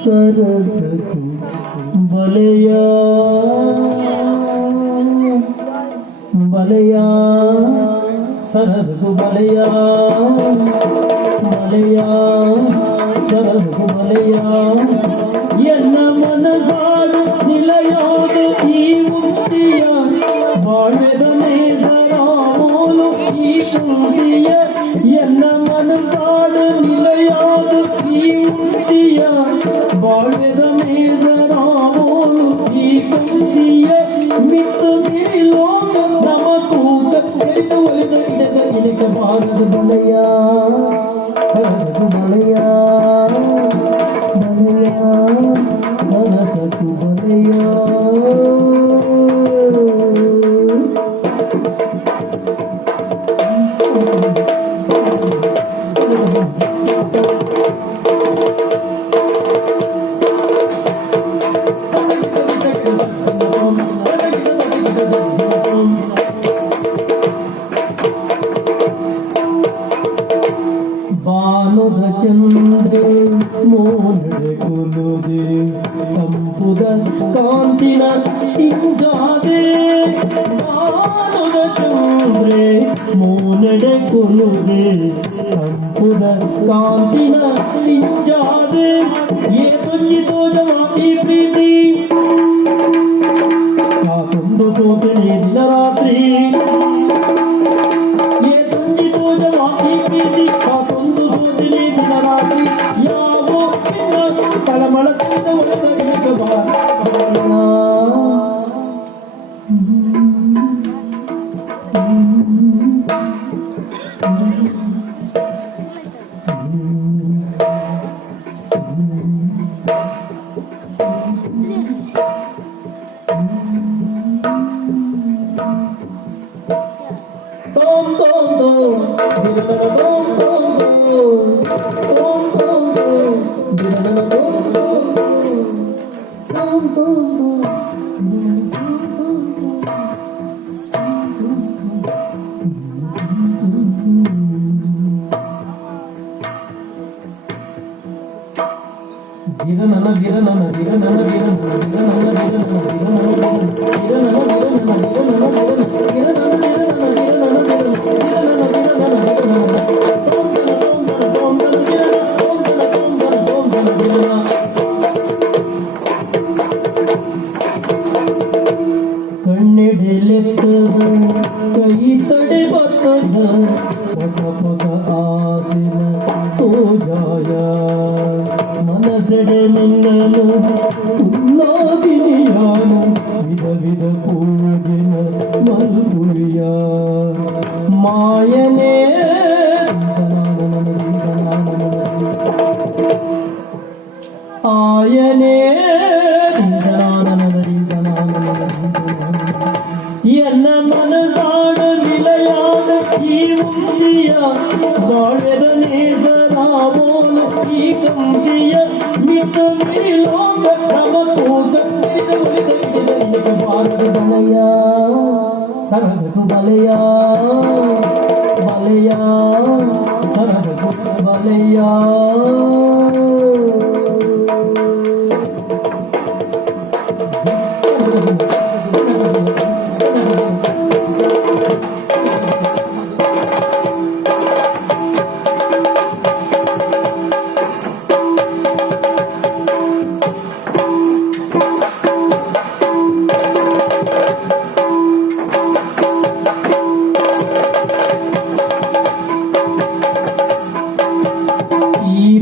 ಸರಸಕು ಬಲೆಯ ಬಲೆಯ ಸರಸಕು ಬಲೆಯ ಬಲೆಯ ಸರಸಕು ಬಲೆಯ ಎನ್ನ ಮನಸಾಡು ನಿಲಯೋದು ಈ ಮುಕ್ತಿಯ ಬಾಳೆದ ಮೇದರಾಮೋಲು ಈ ಸುಂದಿಯ ಎನ್ನ ಮನಸಾಡು ನಿಲಯೋದು ಈ ಮುಕ್ತಿಯ ಬಾಳೆದ ಮೇದರಾಮೋಲು ಈ ಸುಂದಿಯ ಮಿತ್ತು ಲೋಕ ನಮ ತೂಕ ಎರಿದು ಒಲಿದ ಇಡದ ಇಡಕ ಬಾರದ ಬಲೆಯ ಸರಸಕು ಬಲೆಯ ಬಲೆಯ ಸರಸಕು ಬಲೆಯ ಬಾನುದ ಚಂದ್ರೆ ಮೋನಡೆ ಕೊಲುದೆ ತಂಪುದ ಕಾಂತಿನ ಇಂಜಾದೆ ಬಾನುದ ಚಂದ್ರೆ ಮೋನಡೆ ಕೊಲುದೆ ತಂಪುದ ಕಾಂತಿನ ಇಂಜಾದೆ ಏ ತುಂಜಿತೋ ಜವಾತಿ ಪ್ರೀತಿ ಕಾಕೊಂದು ಸೋಚನೆ ದಿನ ರಾತ್ರಿ ಏ ತುಂಜಿತೋ ಜವಾತಿ ಪ್ರೀತಿ ಕಾಕೊಂದು ಸೋಚನೆ ದಿನ ರಾತ್ರಿ ಯಾವೋ ತಳಮಳದಿಂದ ಒಳಗ ಬಾ tom tom tom birana tom tom tom tom tom birana tom tom tom birana birana birana ಕಣ್ಣೆಡೆಲೆತ್ತದ ಕೈ ತಡೆ ಬತ್ತದ ಪದ ಪದ ಆಸಿನ ಪೂಜಾಯ ಮನಸೆಡೆ ನಿನ್ನನು ಉಲ್ಲಾದಿನಿಯಾನು ವಿಧ ವಿಧ ಪೂಜಿನ ಮಲ್ಪುರಿಯ ಮಾಯನೇ ಆಯನೇ ಎನ್ನ ಮನಸಾಡ ನಿಲಯಾದ ಈ ಮುಕ್ತಿಯ ಬಾಳೆದ ನೇಸರಾಮೋಲು ಈ ಕಂದಿಯ ಮಿತ ಲೋಕ ನಮ ತೂಕ ಬಾರದ ಬಲೆಯ ಸರಸಕು ಬಲೆಯ ಬಲೆಯ ಸರಸಕು ಬಲೆಯ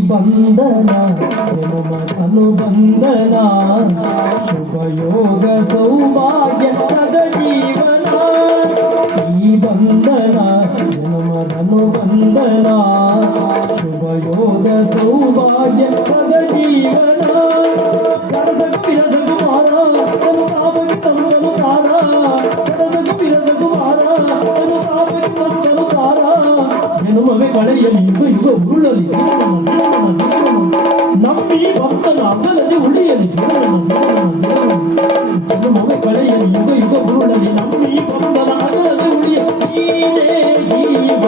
ಬಂಧನ ಜನ್ಮ ಅನುಬಂಧನ ಶುಭಯೋಗ ಸೌಭಾಗ್ಯದ ಜೀವನ ಈ ಬಂಧನ ಜನ್ಮ ಅನುಬಂಧನ ಶುಭಯೋಗ ಸೌಭಾಗ್ಯ ಜನುಮವೇ ಕಳೆಯಲಿ ಯುಗ ಯುಗ ಉರುಳಲಿ ನಂಬಿ ಭಕ್ತನ ಅಗಲದೆ ಉಳಿಯಲಿ ಜನುಮವೇ ಕಳೆಯಲಿ ಯುಗ ಯುಗ ಉರುಳಲಿ ನಂಬಿ ಭಕ್ತನ ಅಗಲದೆ ಉಳಿಯಲಿ ಜೀವ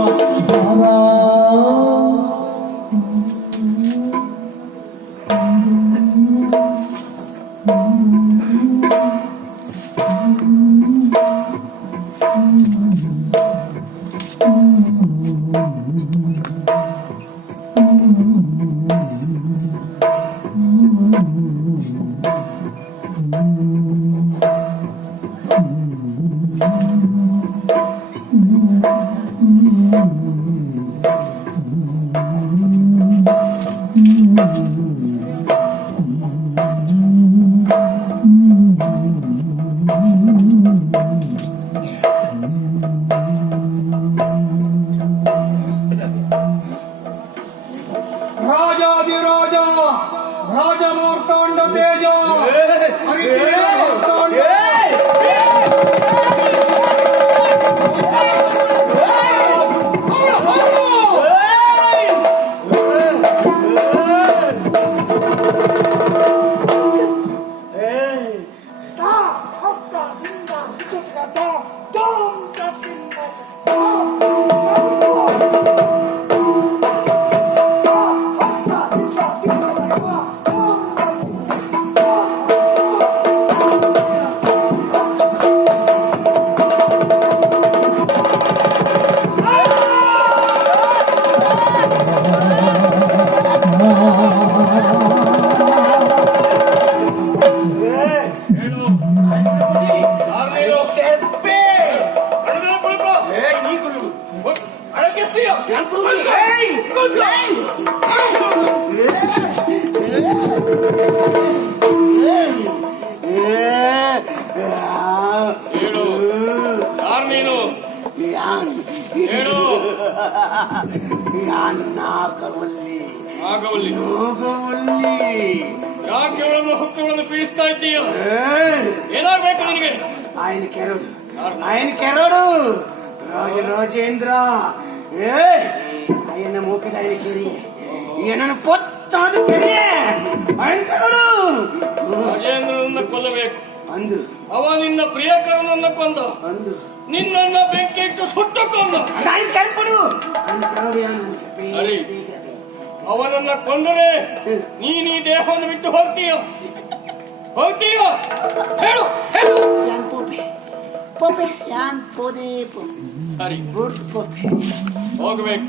ರಾಜಾದಿರಾಜ ರಾಜ ಮಾರ್ತಾಂಡ ತೇಜ ಯಾಕೆ ಹುಟ್ಟುಗಳನ್ನು ಪೀಡಿಸ್ತಾ ಇದ್ದೀಯ? ಏನಾಗಬೇಕು ನಿನಗೆ? ఆయన కెరడు రాజేంద్ర ఆయన మోపిದ ఆయన కెరి ఈయనను పొತ್ತಾదు కెరి ఆయన కెరడు ರಾಜೇಂದ್ರನನ್ನ ಕೊಲ್ಲಬೇಕು ಅಂದು ಅವ ನಿನ್ನ ಪ್ರಿಯಕರನನ್ನ ಕೊಂದ ಅಂದು ನಿನ್ನನ್ನ ಬೆಂಕಿ ಇಟ್ಟು ಸುಟ್ಟು ಕೊಂದ ఆయన కెరపడు ఆయన కెరడు ಸರಿ ಅವನನ್ನ ಕೊಂದರೆ ನೀನು ಈ ದೇಹವನ್ನು ಬಿಟ್ಟು ಹೋಗ್ತೀಯ ಹೇಳು ಹೇಳು ಪೋಪೆ ಯಾನ್ ಪೋದೆ ಸರಿ ಪೋಪೆ ಹೋಗಬೇಕು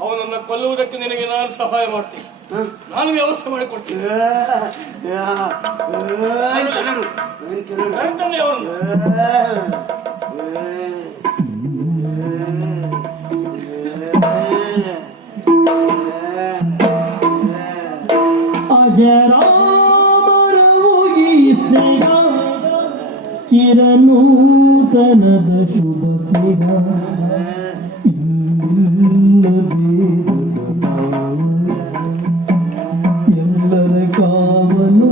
ಅವನನ್ನ ಕೊಲ್ಲುವುದಕ್ಕೆ ನಿನಗೆ ನಾನು ಸಹಾಯ ಮಾಡ್ತೀನಿ ನಾನು ವ್ಯವಸ್ಥೆ ಮಾಡಿಕೊಡ್ತೀನಿ ಕರೆಕ್ಟನ್ನೇ ಅವನು ಚಿರನೂತನದ ಶುಭ ದಿನ ಎಲ್ಲರ ಕಾವಲು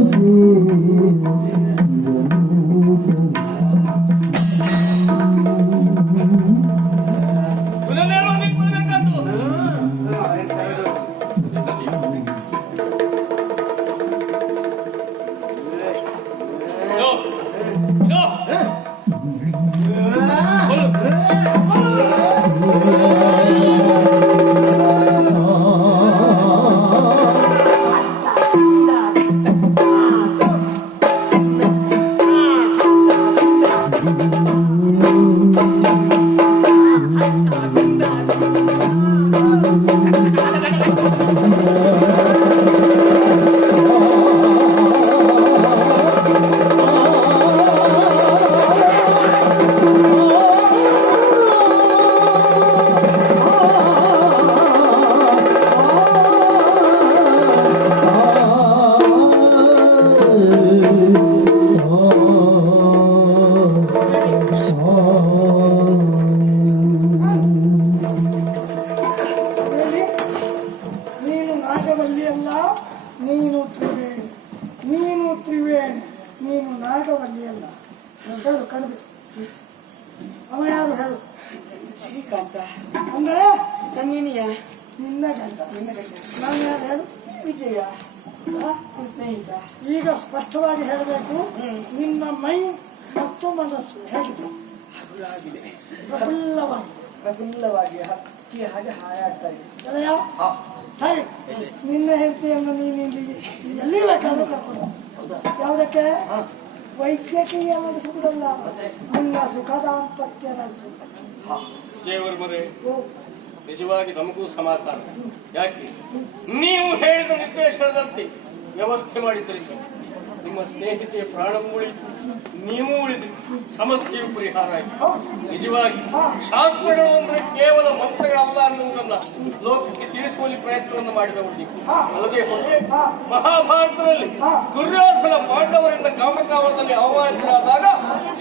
ಶ್ರೀಕಾಂತ ಅಂದ್ರೆ ನನ್ನೇನಿಯ ನಿನ್ನ ಗಂಡ ನಾನು ಯಾರು ಹೇಳು? ವಿಜಯ ಸ್ನೇಹಿತ ಈಗ ಸ್ಪಷ್ಟವಾಗಿ ಹೇಳಬೇಕು, ನಿನ್ನ ಮೈ ಮತ್ತು ಮನಸ್ಸು ಹೇಗಿದೆ? ಹಗುರಾಗಿದೆ, ಪ್ರಫುಲ್ಲವಾಗಿ ಹಕ್ಕಿ ಹಾಗೆ ಹಾಯಾಗ್ತಾ ಇದೆ. ಗೆಳೆಯ, ಸರಿ, ನಿನ್ನ ಹೆಂಡತಿಯನ್ನು ನೀನು ಎಲ್ಲಿ ಬೇಕಾದ್ರೂ ಕರ್ಕೊಂಡು ಯಾವುದಕ್ಕೆ? ವೈದ್ಯಕೀಯ ನಡೆಸುವುದಲ್ಲ, ನಿನ್ನ ಸುಖ ದಾಂಪತ್ಯ ನಡೆಸುವುದು. ದೇವರ ನಿಜವಾಗಿ ನಮಗೂ ಸಮಾಧಾನ. ಯಾಕೆ ನೀವು ಹೇಳಿದ ನಿರ್ದೇಶನದಂತೆ ವ್ಯವಸ್ಥೆ ಮಾಡಿದ್ದರಿಂದ ನಿಮ್ಮ ಸ್ನೇಹಿತೆಯ ಪ್ರಾಣ ಉಳಿತು, ನೀವು ಉಳಿದು ಸಮಸ್ಯೆಯು ಪರಿಹಾರ ಆಯಿತು. ನಿಜವಾಗಿ ಶಾಸ್ತ್ರಗಳು ಅಂದ್ರೆ ಕೇವಲ ಮಂತ್ರಗಳಲ್ಲ ಅನ್ನುವುದನ್ನ ಲೋಕಕ್ಕೆ ತಿಳಿಸುವಲ್ಲಿ ಪ್ರಯತ್ನವನ್ನು ಮಾಡಿದವರು ನೀವು. ಅಲ್ಲದೆ ಹೋಗಿ ಮಹಾಭಾರತದಲ್ಲಿ ದುರ್ಯೋಧನ ಪಾಂಡವರಿಂದ ಕಾಮಕಾವನದಲ್ಲಿ ಅವಮಾನಿತರಾದಾಗ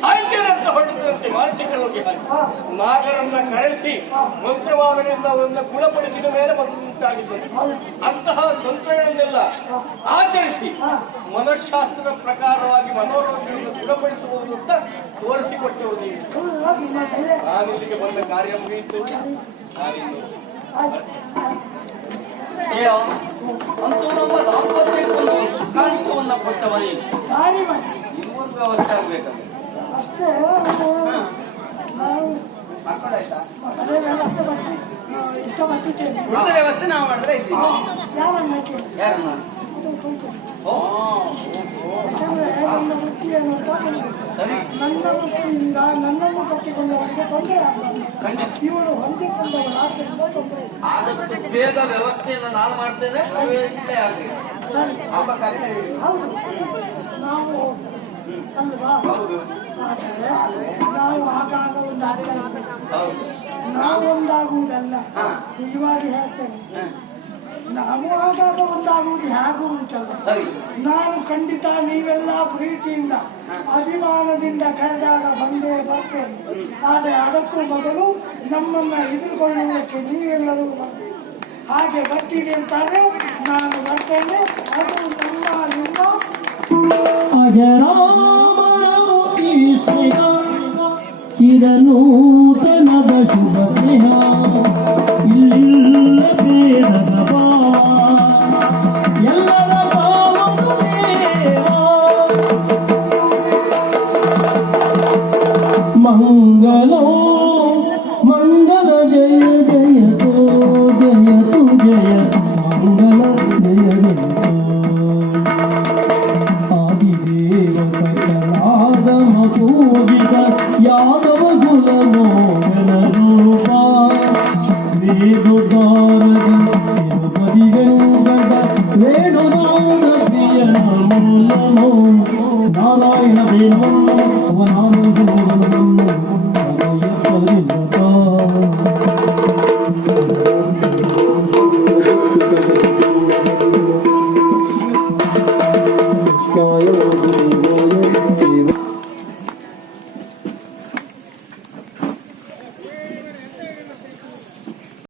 ಸಾಹಿತ್ಯದಂತ ಹೊರಡಿಸಿದಂತೆ ಮಾನಸಿಕ ರೋಗಿ ನಾಗರನ್ನ ಕರೆಸಿ ಮಂತ್ರವಾದಗಳಿಂದ ಅವರನ್ನ ಗುಣಪಡಿಸಿದ ಮೇಲೆ ಬಂದಂತಾಗಿದ್ದಾರೆ. ಅಂತಹ ತಂತ್ರಗಳನ್ನೆಲ್ಲ ಆಚರಿಸಿ ಮನಃಶಾಸ್ತ್ರದ ಪ್ರಕಾರವಾಗಿ ಮನೋರೋಗಗಳನ್ನು ಗುಣಪಡಿಸುವುದು ಅಂತ ತೋರಿಸಿಕೊಟ್ಟವರು ನೀವು. ನಾನಿಲ್ಲಿಗೆ ಬಂದ ಕಾರ್ಯ ಮುಗಿಯಿತು. ಅಂತೂ ನಮ್ಮ ದಾಂಪತ್ಯಕ್ಕೊಂದು ಸುಖಾಂತವನ್ನ ಕೊಟ್ಟವನೇ ಇನ್ನೊಂದು ವ್ಯವಸ್ಥೆ ಆಗ್ಬೇಕಂದ್ರೆ ಅಷ್ಟೇ. ನಾವು ಅದೇ ವ್ಯವಸ್ಥೆ ಮಾಡಿ ಇಷ್ಟಪಟ್ಟಿದ್ದೇನೆ. ಉಳಿದ ವ್ಯವಸ್ಥೆ ನಾವು ಮಾಡಿದ್ರೆ ಇದ್ದೀವಿ. ಯಾರನ್ನ ಯಾರನ್ನ ಯಾಕಂದ್ರೆ ನನ್ನ ವೃತ್ತಿ ಏನು ಅಂತ ನನ್ನ ವೃತ್ತಿಯಿಂದ ನನ್ನನ್ನು ಕಟ್ಟಿಕೊಂಡವರಿಗೆ ತೊಂದರೆ ಆಗಬಾರ್ದು. ಇವಳು ಹೊಂದಿಕೊಂಡವರಾದ್ದರಿಂದ ತೊಂದರೆ ಇದೆ. ಆದಷ್ಟು ಬೇಗ ವ್ಯವಸ್ಥೆಯನ್ನು ನಾನು ಮಾಡ್ತೇನೆ. ಸರಿ, ಹೌದು, ನಾವು ಅಲ್ವಾ? ಆದರೆ ನಾವು ಆಗಾಗ ನಾವು ಒಂದಾಗುವುದಲ್ಲ. ನಿಜವಾಗಿ ಹೇಳ್ತೇನೆ, ನಾವು ಆಗಾಗ ಒಂದಾಗುವುದು ಹೇಗೂ ಉಂಟಲ್ಲ. ನಾನು ಖಂಡಿತ ನೀವೆಲ್ಲ ಪ್ರೀತಿಯಿಂದ ಅಭಿಮಾನದಿಂದ ಕರೆದಾಗ ಬಂದೇ ಬರ್ತೇನೆ. ಆದರೆ ಅದಕ್ಕೂ ಮೊದಲು ನಮ್ಮನ್ನ ಎದುರುಗೊಳ್ಳುವುದಕ್ಕೆ ನೀವೆಲ್ಲರೂ ಬರಬೇಕು. ಹಾಗೆ ಬರ್ತೀರಿ ಅಂತಾದ್ರೆ ನಾನು ಬರ್ತೇನೆ. ಅದು ನಿಮ್ಮ ಚಿರನೂತನದ ಶುಭ ಸ್ನೇಹ ಇಲ್ಲ ಬೇರದ ಬಾ ಎಲ್ಲರ ಭಾವನು ದೇವ ಮಂಗಲೋ ಮಂಗಲ ಜಯ ಜಯತೋ ಜಯತು ಜಯತು ಮಂಗಲ ಜಯ ಜಯತೋ ಆದಿದೇವ ಸಕಲಾಗಮ ಪೂಜಿತ ಯಾದವ ಕುಲ ಮೋಹನ ರೂಪ ವೇಣುಗಾರದಿ ತಿರುಪತಿ ಗಂಗದ ವೇಣುನಾದ ಪ್ರಿಯ ನಮೋ ನಮೋ ನಾರಾಯಣ ವೇಣು